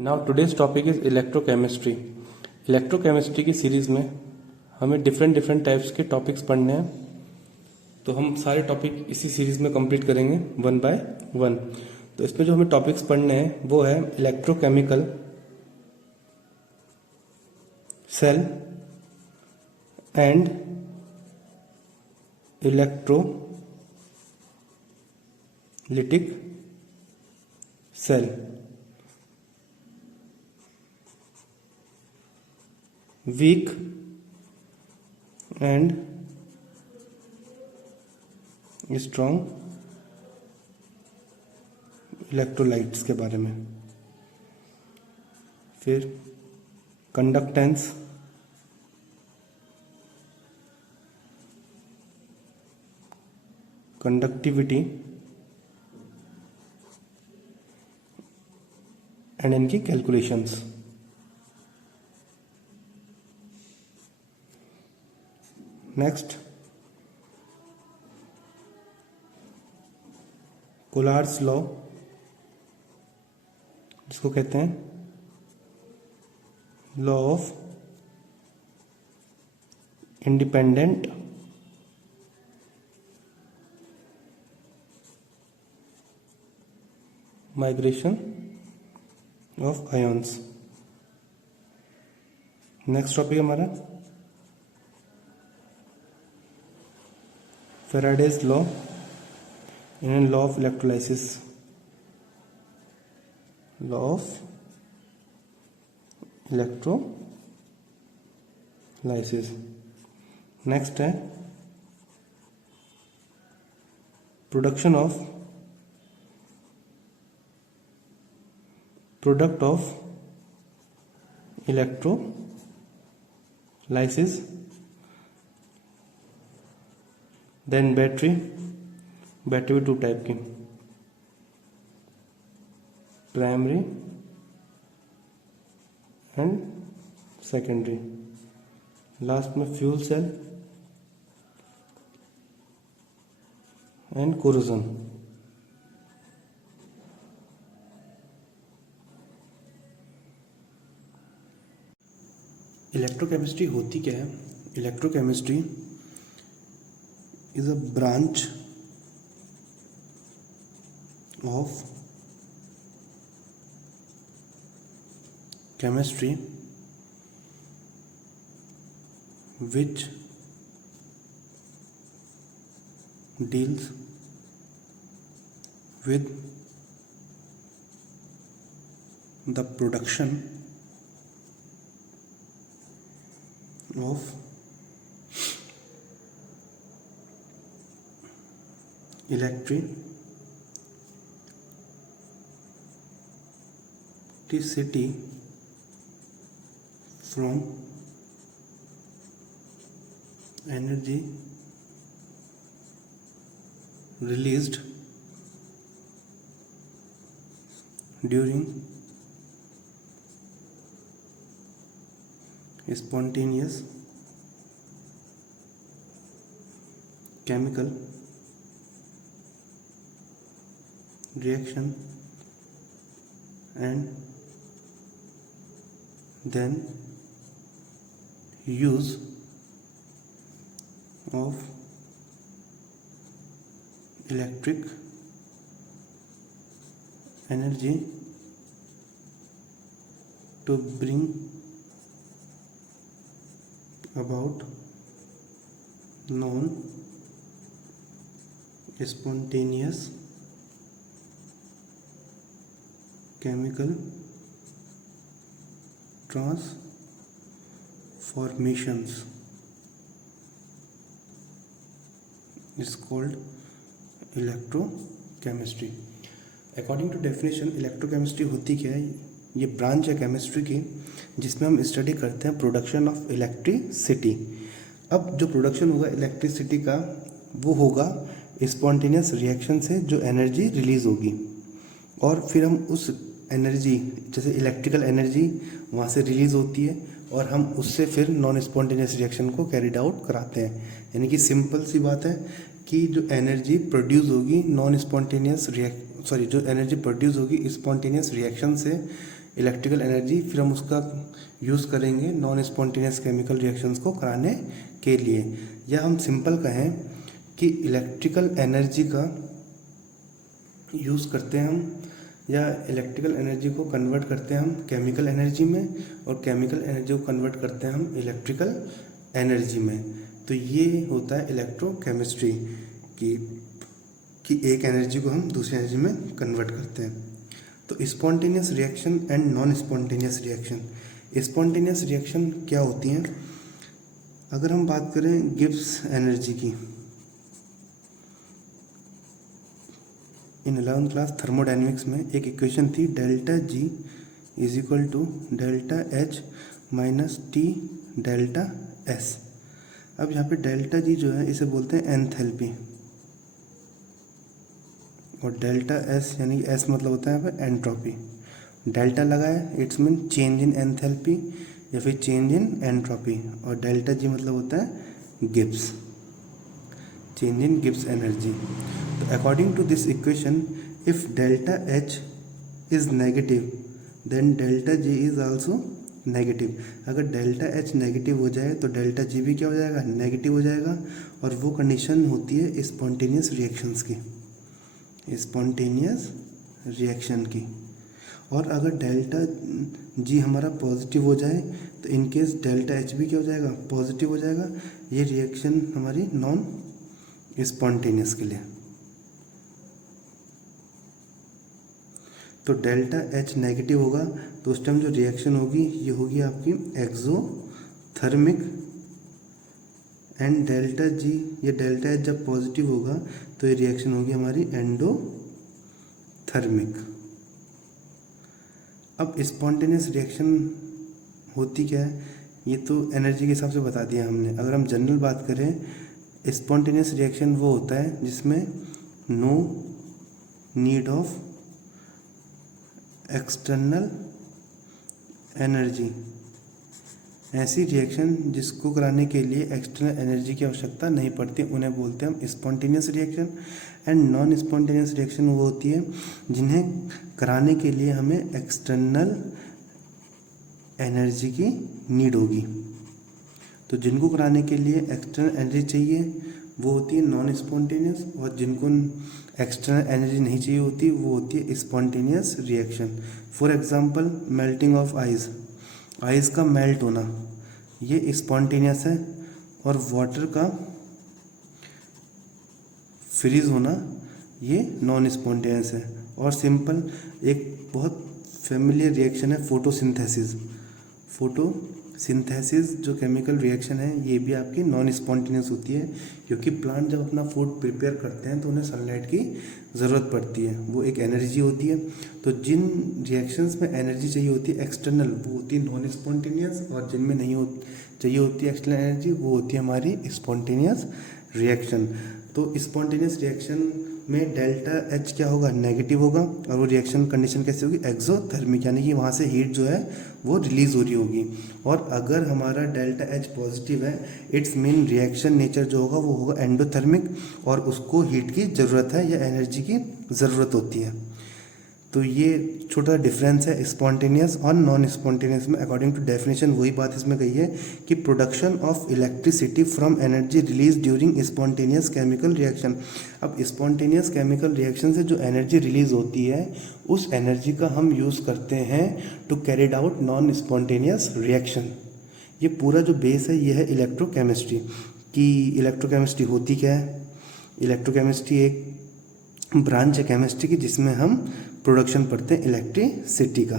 Now today's topic is electrochemistry. Electrochemistry की series में हमें डिफरेंट टाइप्स के टॉपिक्स पढ़ने हैं, तो हम सारे टॉपिक इसी सीरीज में कंप्लीट करेंगे वन बाय वन। तो इसमें जो हमें टॉपिक्स पढ़ने हैं वो है electrochemical, cell and electrolytic cell, weak and strong electrolytes के बारे में, फिर कंडक्टेंस, कंडक्टिविटी एंड इनकी कैलकुलेशंस। नेक्स्ट, कोलार्स लॉ, जिसको कहते हैं law of independent migration of ions. Next topic हमारा Faraday's law in law of electrolysis, law of electrolysis. Next है product of electrolysis. Then battery भी टू टाइप की, primary and secondary. Last में fuel cell and corrosion. Electrochemistry होती क्या है? Electrochemistry is a branch of chemistry which deals with the production of electricity from energy released during spontaneous chemical reaction and then use of electric energy to bring about non-spontaneous chemical transformations is called electrochemistry. According to definition electrochemistry होती क्या है? ये branch है chemistry की जिसमें हम study करते हैं प्रोडक्शन ऑफ इलेक्ट्रिसिटी। अब जो प्रोडक्शन होगा इलेक्ट्रिसिटी का वो होगा स्पॉन्टेनियस रिएक्शन से जो एनर्जी रिलीज होगी, और फिर हम उस एनर्जी, जैसे इलेक्ट्रिकल एनर्जी वहाँ से रिलीज़ होती है और हम उससे फिर नॉन स्पॉन्टेनियस रिएक्शन को कैरिड आउट कराते हैं। यानी कि सिंपल सी बात है कि जो एनर्जी प्रोड्यूस होगी नॉन स्पॉन्टेनियस जो एनर्जी प्रोड्यूस होगी स्पॉन्टेनियस रिएक्शन से इलेक्ट्रिकल एनर्जी, फिर हम उसका यूज़ करेंगे नॉन स्पॉन्टेनियस केमिकल रिएक्शंस को कराने के लिए। या हम सिंपल कहें कि इलेक्ट्रिकल एनर्जी का यूज़ करते हैं हम, या इलेक्ट्रिकल एनर्जी को कन्वर्ट करते हैं हम केमिकल एनर्जी में, और केमिकल एनर्जी को कन्वर्ट करते हैं हम इलेक्ट्रिकल एनर्जी में। तो ये होता है इलेक्ट्रोकेमिस्ट्री कि एक एनर्जी को हम दूसरी एनर्जी में कन्वर्ट करते हैं। तो spontaneous reaction and non spontaneous reaction. Spontaneous reaction क्या होती हैं? अगर हम बात करें गिब्स एनर्जी की, इन 11th क्लास थर्मोडाइनमिक्स में एक इक्वेशन थी, delta G is equal to delta H minus T delta S. अब यहाँ पे डेल्टा जी जो है इसे बोलते हैं एंथैल्पी, और डेल्टा एस यानी एस मतलब होता है यहाँ पे एंट्रोपी। डेल्टा लगा है it's mean change in enthalpy या फिर चेंज इन एंट्रोपी, और डेल्टा जी मतलब होता है Gibbs, change in Gibbs energy. तो according to this equation, if delta H is negative then delta G is also negative. अगर डेल्टा एच नेगेटिव हो जाए तो डेल्टा जी भी क्या हो जाएगा? नेगेटिव हो जाएगा। और वो कंडीशन होती है स्पॉन्टेनियस रिएक्शंस की, स्पॉन्टेनियस रिएक्शन की। और अगर डेल्टा जी हमारा पॉजिटिव हो जाए तो इन केस डेल्टा एच भी क्या हो जाएगा? पॉजिटिव हो जाएगा। ये रिएक्शन हमारी नॉन स्पॉन्टेनियस के लिए। तो डेल्टा एच नेगेटिव होगा तो उस टाइम जो रिएक्शन होगी ये होगी आपकी एक्सोथर्मिक, एंड डेल्टा जी या डेल्टा एच जब पॉजिटिव होगा तो ये रिएक्शन होगी हमारी एंडोथर्मिक। अब स्पॉन्टेनियस रिएक्शन होती क्या है, ये तो एनर्जी के हिसाब से बता दिया हमने। अगर हम जनरल बात करें, स्पॉन्टेनियस रिएक्शन वो होता है जिसमें no need of external energy. ऐसी रिएक्शन जिसको कराने के लिए एक्सटर्नल एनर्जी की आवश्यकता नहीं पड़ती, उन्हें बोलते हैं हम spontaneous reaction. And non spontaneous reaction वो होती है जिन्हें कराने के लिए हमें एक्सटर्नल एनर्जी की नीड होगी। तो जिनको कराने के लिए एक्सटर्नल एनर्जी चाहिए वो होती है नॉन स्पॉन्टेनियस, और जिनको एक्सटर्नल एनर्जी नहीं चाहिए होती वो होती है spontaneous reaction. For example melting of ice, ice का मेल्ट होना ये स्पॉन्टेनियस है, और वाटर का फ्रीज होना ये नॉन स्पॉन्टेनियस है। और सिंपल एक बहुत फेमिलियर रिएक्शन है फोटोसिंथेसिस। फोटोसिंथेसिस जो केमिकल रिएक्शन है ये भी आपकी नॉन स्पॉन्टेनियस होती है, क्योंकि प्लांट जब अपना फूड प्रिपेयर करते हैं तो उन्हें सनलाइट की ज़रूरत पड़ती है, वो एक एनर्जी होती है। तो जिन रिएक्शंस में एनर्जी चाहिए होती है एक्सटर्नल वो होती है नॉन स्पॉन्टेनियस, और जिनमें नहीं चाहिए होती है एक्सटर्नल एनर्जी वो होती है हमारी स्पॉन्टेनियस रिएक्शन। तो स्पॉन्टेनियस रिएक्शन में डेल्टा एच क्या होगा? नेगेटिव होगा, और वो रिएक्शन कंडीशन कैसे होगी? एक्सोथर्मिक, यानी कि वहाँ से हीट जो है वो रिलीज हो रही होगी। और अगर हमारा डेल्टा एच पॉजिटिव है इट्स मीन रिएक्शन नेचर जो होगा वो होगा एंडोथर्मिक, और उसको हीट की ज़रूरत है या एनर्जी की ज़रूरत होती है। तो ये छोटा डिफरेंस है स्पॉन्टेनियस और नॉन स्पॉन्टेनियस में। अकॉर्डिंग टू डेफिनेशन वही बात इसमें कही है कि production of electricity from energy release during spontaneous chemical reaction. अब स्पॉन्टेनियस केमिकल रिएक्शन से जो एनर्जी रिलीज होती है उस एनर्जी का हम यूज़ करते हैं to carried out non spontaneous reaction. ये पूरा जो बेस है ये है इलेक्ट्रोकेमिस्ट्री की। इलेक्ट्रोकेमिस्ट्री होती क्या है? इलेक्ट्रोकेमिस्ट्री एक ब्रांच है केमिस्ट्री की जिसमें हम प्रोडक्शन पढ़ते हैं इलेक्ट्रिसिटी का।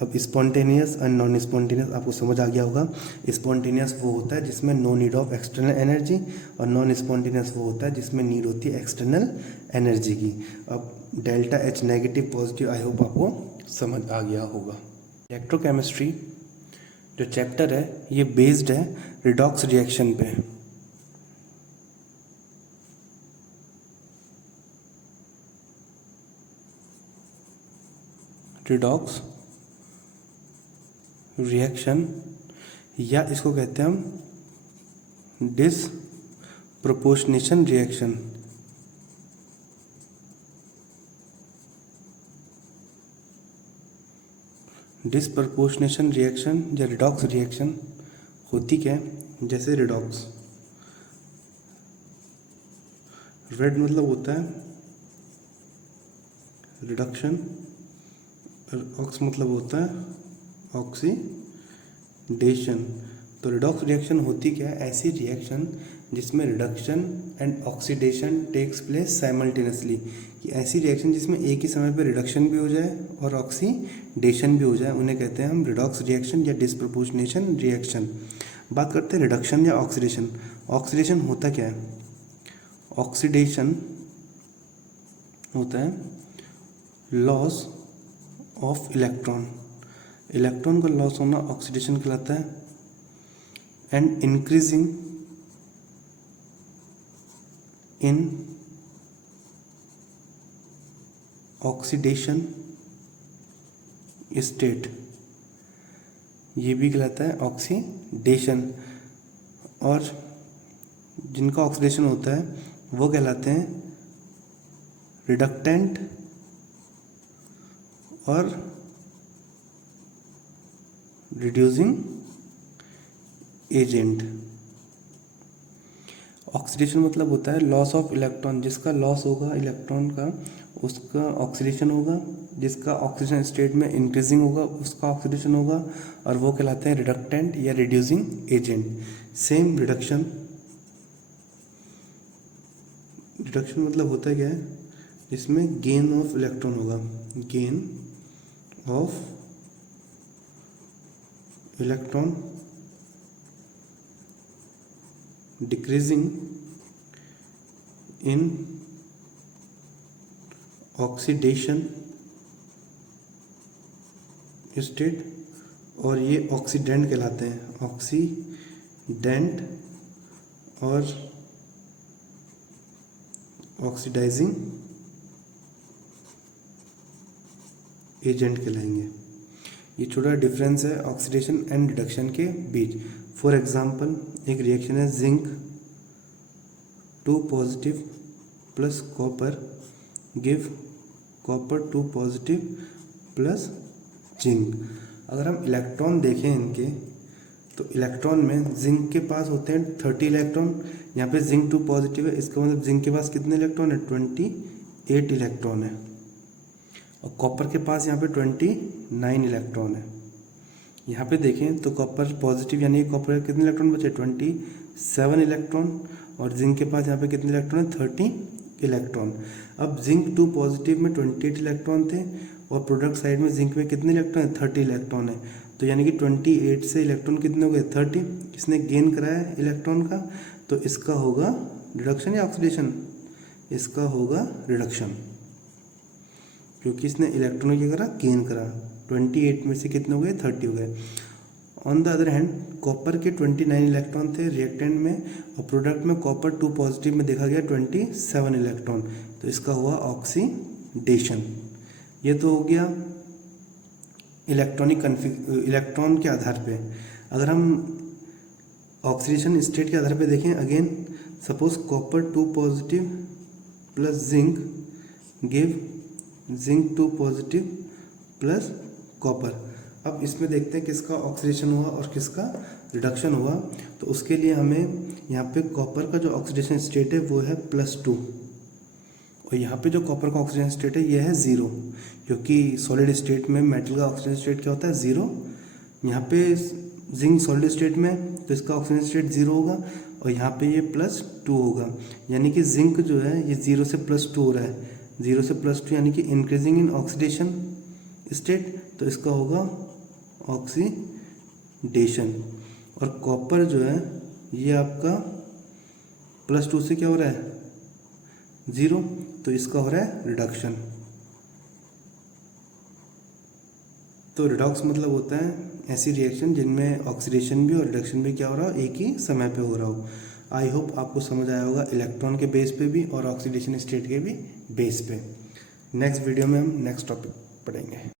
अब स्पॉन्टेनियस और नॉन स्पॉन्टेनियस आपको समझ आ गया होगा। स्पॉन्टेनियस वो होता है जिसमें no need of external energy, और नॉन स्पॉन्टेनियस वो होता है जिसमें नीड होती है एक्सटर्नल एनर्जी की। अब delta H negative positive I hope आपको समझ आ गया होगा। इलेक्ट्रोकेमिस्ट्री जो चैप्टर है ये बेस्ड है रिडॉक्स रिएक्शन पे। रिडॉक्स रिएक्शन, या इसको कहते हैं हम डिसप्रोपोर्शनेशन रिएक्शन। डिसप्रपोर्शनेशन रिएक्शन या रिडॉक्स रिएक्शन होती क्या है? जैसे रिडॉक्स, रेड मतलब होता है रिडक्शन, ऑक्स मतलब होता है ऑक्सीडेशन। तो रिडॉक्स रिएक्शन होती क्या है? ऐसी रिएक्शन जिसमें reduction and oxidation takes place simultaneously, कि ऐसी रिएक्शन जिसमें एक ही समय पर रिडक्शन भी हो जाए और ऑक्सीडेशन भी हो जाए, उन्हें कहते हैं हम रिडॉक्स रिएक्शन या डिसप्रपोर्शनेशन रिएक्शन। बात करते हैं रिडक्शन या ऑक्सीडेशन। ऑक्सीडेशन होता क्या है? ऑक्सीडेशन होता है लॉस ऑफ इलेक्ट्रॉन, इलेक्ट्रॉन का लॉस होना ऑक्सीडेशन कहलाता है। And increasing in oxidation state, ये भी कहलाता है ऑक्सीडेशन। और जिनका ऑक्सीडेशन होता है वो कहलाते हैं रिडक्टेंट और रिड्यूसिंग एजेंट। ऑक्सीडेशन मतलब होता है लॉस ऑफ इलेक्ट्रॉन, जिसका लॉस होगा इलेक्ट्रॉन का उसका ऑक्सीडेशन होगा, जिसका ऑक्सीडेशन स्टेट में इंक्रीजिंग होगा उसका ऑक्सीडेशन होगा, और वो कहलाते हैं रिडक्टेंट या reducing agent. Same reduction, reduction मतलब होता है क्या है? जिसमें गेन ऑफ इलेक्ट्रॉन होगा, gain of electron, decreasing in oxidation state, और ये ऑक्सीडेंट कहलाते हैं, ऑक्सीडेंट और ऑक्सीडाइजिंग एजेंट कहलाएंगे। ये छोटा डिफरेंस है ऑक्सीडेशन एंड रिडक्शन के बीच। फॉर एग्जांपल एक रिएक्शन है zinc 2 positive plus copper give copper 2 positive plus zinc. अगर हम इलेक्ट्रॉन देखें इनके, तो इलेक्ट्रॉन में जिंक के पास होते हैं 30 इलेक्ट्रॉन, यहाँ पे जिंक 2 पॉजिटिव है, इसका मतलब जिंक के पास कितने इलेक्ट्रॉन है? 28 इलेक्ट्रॉन है। और कॉपर के पास यहाँ पे 29 इलेक्ट्रॉन है। यहाँ पे देखें तो कॉपर पॉजिटिव यानी कॉपर कितने इलेक्ट्रॉन बचे? 27 इलेक्ट्रॉन, और जिंक के पास यहाँ पे कितने इलेक्ट्रॉन है? 30 इलेक्ट्रॉन। अब जिंक 2 पॉजिटिव में 28 इलेक्ट्रॉन थे, और प्रोडक्ट साइड में जिंक में कितने इलेक्ट्रॉन है? 30 इलेक्ट्रॉन है। तो यानी कि 28 से इलेक्ट्रॉन कितने हो गए? 30। इसने गेन कराया है इलेक्ट्रॉन का, तो इसका होगा रिडक्शन या ऑक्सीडेशन? इसका होगा रिडक्शन, क्योंकि इसने इलेक्ट्रॉन क्या करा? गेन करा। 28 में से कितने हो गए? 30 हो गए। On the other hand copper के 29 इलेक्ट्रॉन थे रिएक्टेंट में, और प्रोडक्ट में कॉपर 2 पॉजिटिव में देखा गया 27 इलेक्ट्रॉन, तो इसका हुआ ऑक्सीडेशन। ये तो हो गया इलेक्ट्रॉन के आधार पे। अगर हम ऑक्सीडेशन स्टेट के आधार पे देखें, again suppose copper 2 positive plus zinc give zinc 2 positive plus copper. अब इसमें देखते हैं किसका ऑक्सीडेशन हुआ और किसका रिडक्शन हुआ। तो उसके लिए हमें यहाँ पे कॉपर का जो ऑक्सीडेशन स्टेट है वो है +2, और यहाँ पे जो कॉपर का ऑक्सीडेशन स्टेट है ये है 0, क्योंकि सॉलिड स्टेट में मेटल का ऑक्सीडेशन स्टेट क्या होता है? 0। यहाँ पे जिंक सॉलिड स्टेट में, तो इसका ऑक्सीजन स्टेट 0 होगा, और यहाँ पे ये +2 होगा, यानी कि जिंक जो है ये 0 से +2 हो रहा है। 0 से +2 यानी कि इंक्रीजिंग इन ऑक्सीडेशन स्टेट, तो इसका होगा ऑक्सीडेशन। और कॉपर जो है ये आपका +2 से क्या हो रहा है? 0, तो इसका हो रहा है रिडक्शन। तो रिडॉक्स मतलब होता है ऐसी रिएक्शन जिनमें ऑक्सीडेशन भी और रिडक्शन भी क्या हो रहा हो? एक ही समय पे हो रहा हो। आई होप आपको समझ आया होगा इलेक्ट्रॉन के बेस पे भी और ऑक्सीडेशन स्टेट के भी बेस पे। नेक्स्ट वीडियो में हम नेक्स्ट टॉपिक पढ़ेंगे।